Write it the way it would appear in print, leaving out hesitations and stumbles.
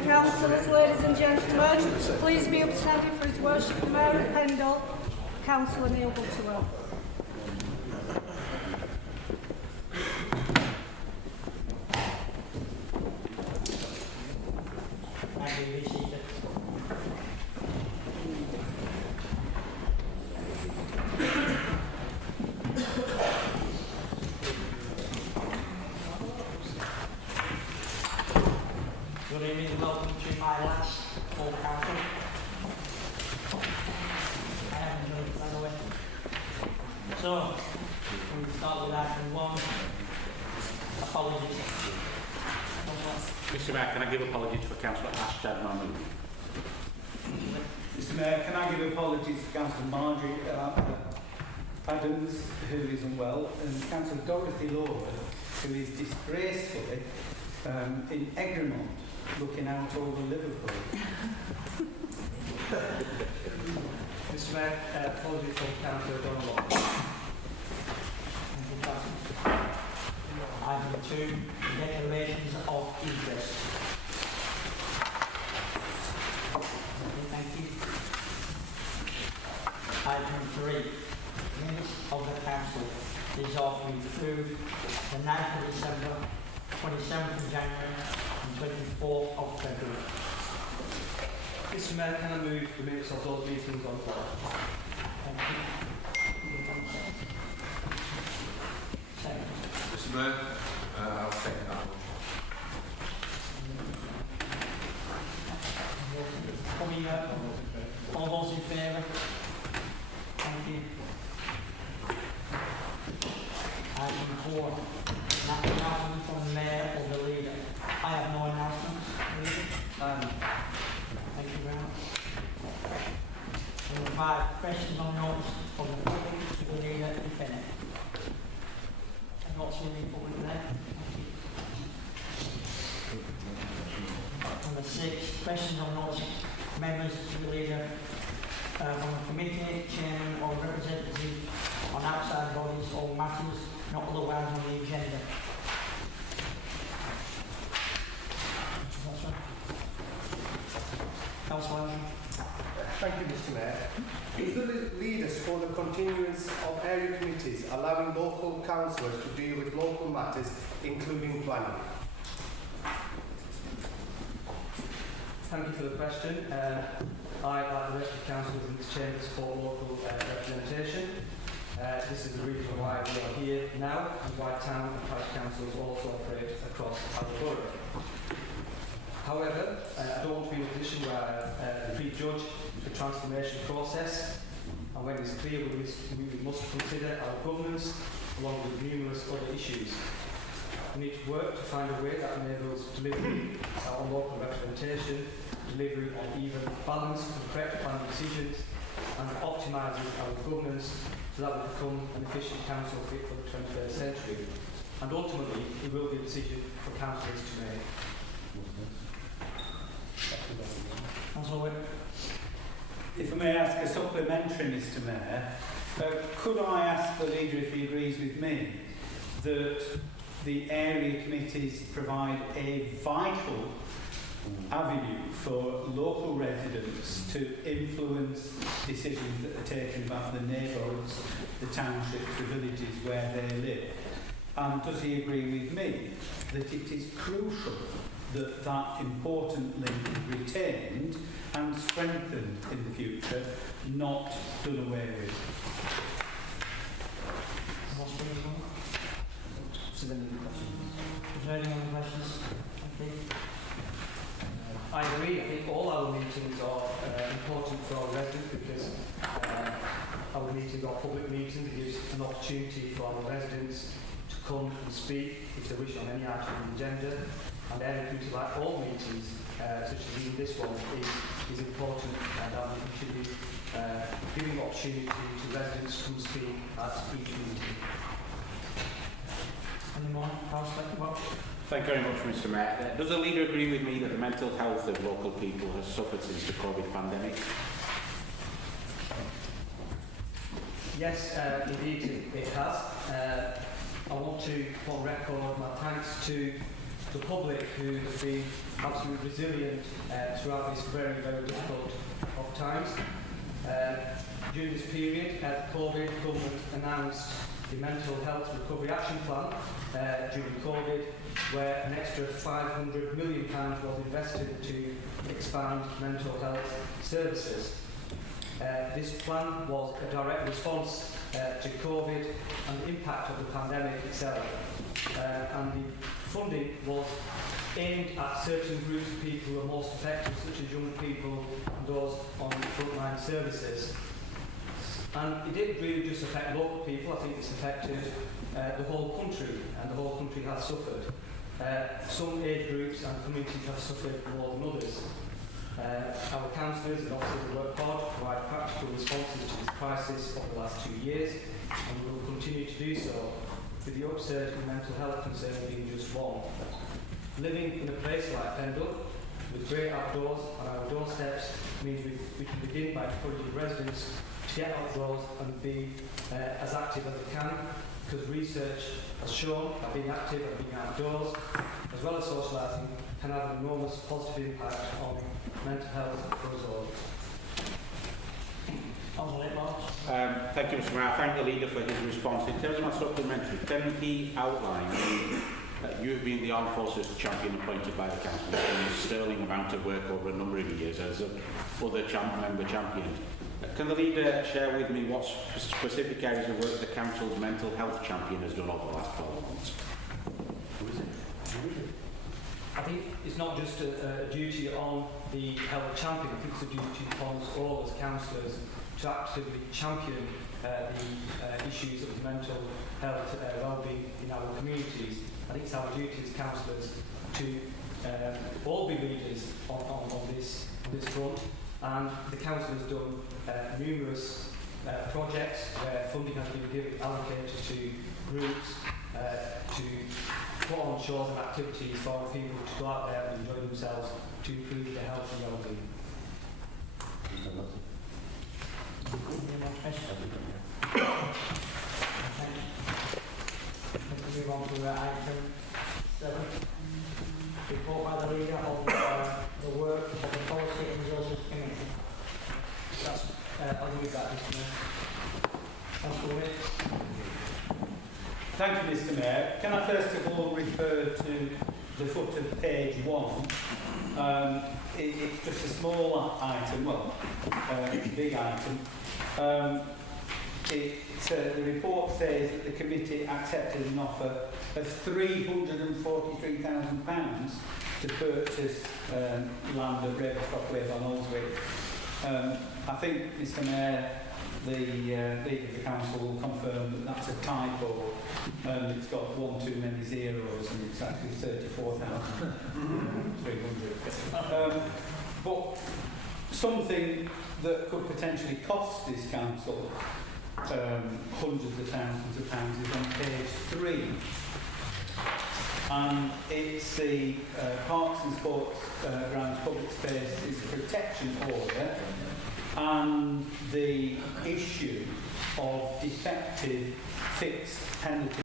Councillors, ladies and gentlemen, please be upstanding for His Worship the Mayor of Pendle, Councillor Neil Butterwell. Good evening and welcome to my last full council. I have enjoyed it, by the way. So, we start with item 1. Apologies. Mr Mayor, can I give apologies for Councillor Ashton Mahmood? Mr Mayor, can I give apologies to Councillor Marjorie Adams, who isn't well, and Councillor Dorothy Laura, who is disgracefully in Egremont, looking out over Liverpool. Mr Mayor, apologies from Councillor Donald. Item 2. Declarations of interest. Thank you. Item 3. Minutes of the council. These are to be approved the 9th of December, 27th of January and 24th of February. Mr Mayor, can I move the minutes of those meetings on file? Thank you. Second. Mr Mayor, I'll second that one. All those in favour? Thank you. Item 4. An announcement from the Mayor or the Leader. I have no announcements. Thank you very much. Number 5. Questions on notice from the public to the Leader, if any. I've not seen any public there. Thank you. Number 6. Questions on notice members to the Leader from a committee, chairman or representative on outside bodies or matters not otherwise on the agenda. Councillor. Thank you, Mr Mayor. Is the leaders for the continuance of area committees allowing local councillors to deal with local matters, including planning? Thank you for the question. I, like the rest of the councillors in this chamber, support local representation. This is the reason why we are here now and why town and parish councils also operate across our borough. However, I don't want to be in a position where I prejudge the transformation process, and when it's clear we must consider our governance along with numerous other issues. We need to work to find a way that enables delivery on local representation, delivery on even balanced and correct planning decisions, and optimises our governance so that we become an efficient council fit for the 21st century. And ultimately, it will be a decision for councillors to make. If I may ask a supplementary, Mr Mayor, could I ask the Leader if he agrees with me that the area committees provide a vital avenue for local residents to influence decisions that are taken about the neighbourhoods, the townships, the villages where they live? And does he agree with me that it is crucial that that important link is retained and strengthened in the future, not done away with? Is there any other questions? I agree. I think all our meetings are important for our residents because our meetings are public meetings. It gives an opportunity for our residents to come and speak if they wish on any item on the agenda. And area committee, like all meetings, such as even this one, is important, and we should be giving opportunity to residents to come speak at each meeting. Any more? Thank you very much, Mr Mayor. Does the Leader agree with me that the mental health of local people has suffered since the COVID pandemic? Yes, indeed it has. I want to put on record my thanks to the public who have been absolutely resilient throughout this very, very difficult of times. During this period, COVID, the government announced the Mental Health Recovery Action Plan during COVID, where an extra £500 million was invested to expand mental health services. This plan was a direct response to COVID and the impact of the pandemic itself. And the funding was aimed at certain groups of people who are most affected, such as young people and those on frontline services. And it didn't really just affect local people, I think it's affected the whole country, and the whole country has suffered. Some age groups and communities have suffered more than others. Our councillors and officers have worked hard to provide practical responses to this crisis over the last 2 years, and we will continue to do so, with the upsurge in mental health concerns being just one. Living in a place like Pendle, with great outdoors on our doorsteps, means we can begin by encouraging residents to get outdoors and be as active as they can, because research has shown that being active and being outdoors, as well as socialising, can have an enormous positive impact on mental health for us all. Thank you, Mr. Mayor. I thank the leader for his response. In terms of my supplementary, can he outline that you've been the Armed Forces champion appointed by the Council, and a sterling amount of work over a number of years as other member champions? Can the leader share with me what specific areas of work the Council's mental health champion has done over the last 12 months? I think it's not just a duty on the health champion, I think it's a duty upon us all as councillors to actively champion the issues of mental health well-being in our communities. I think it's our duty as councillors to all be leaders on this front, and the council has done numerous projects where funding has been allocated to groups to put on shows and activities for people to go out there and enjoy themselves to improve their health and well-being. Let's move on to item 7. Report by the leader of the work of the Policy and Resources Committee. That's, I'll read that, Mr. Mayor. Councillor Witt. Thank you, Mr. Mayor. Can I first of all refer to the foot of page 1? It's just a small item, well, it's a big item. The report says that the committee accepted an offer of £343,000 to purchase land at Ravenstock Way on Oldswick. I think, Mr. Mayor, the leader of the council will confirm that that's a typo. It's got one too many zeros, and it's actually 34,300. But something that could potentially cost this council hundreds of thousands of pounds is on page 3. And it's the Parks and Sports Grounds Public Spaces Protection Order, and the issue of defective fixed penalty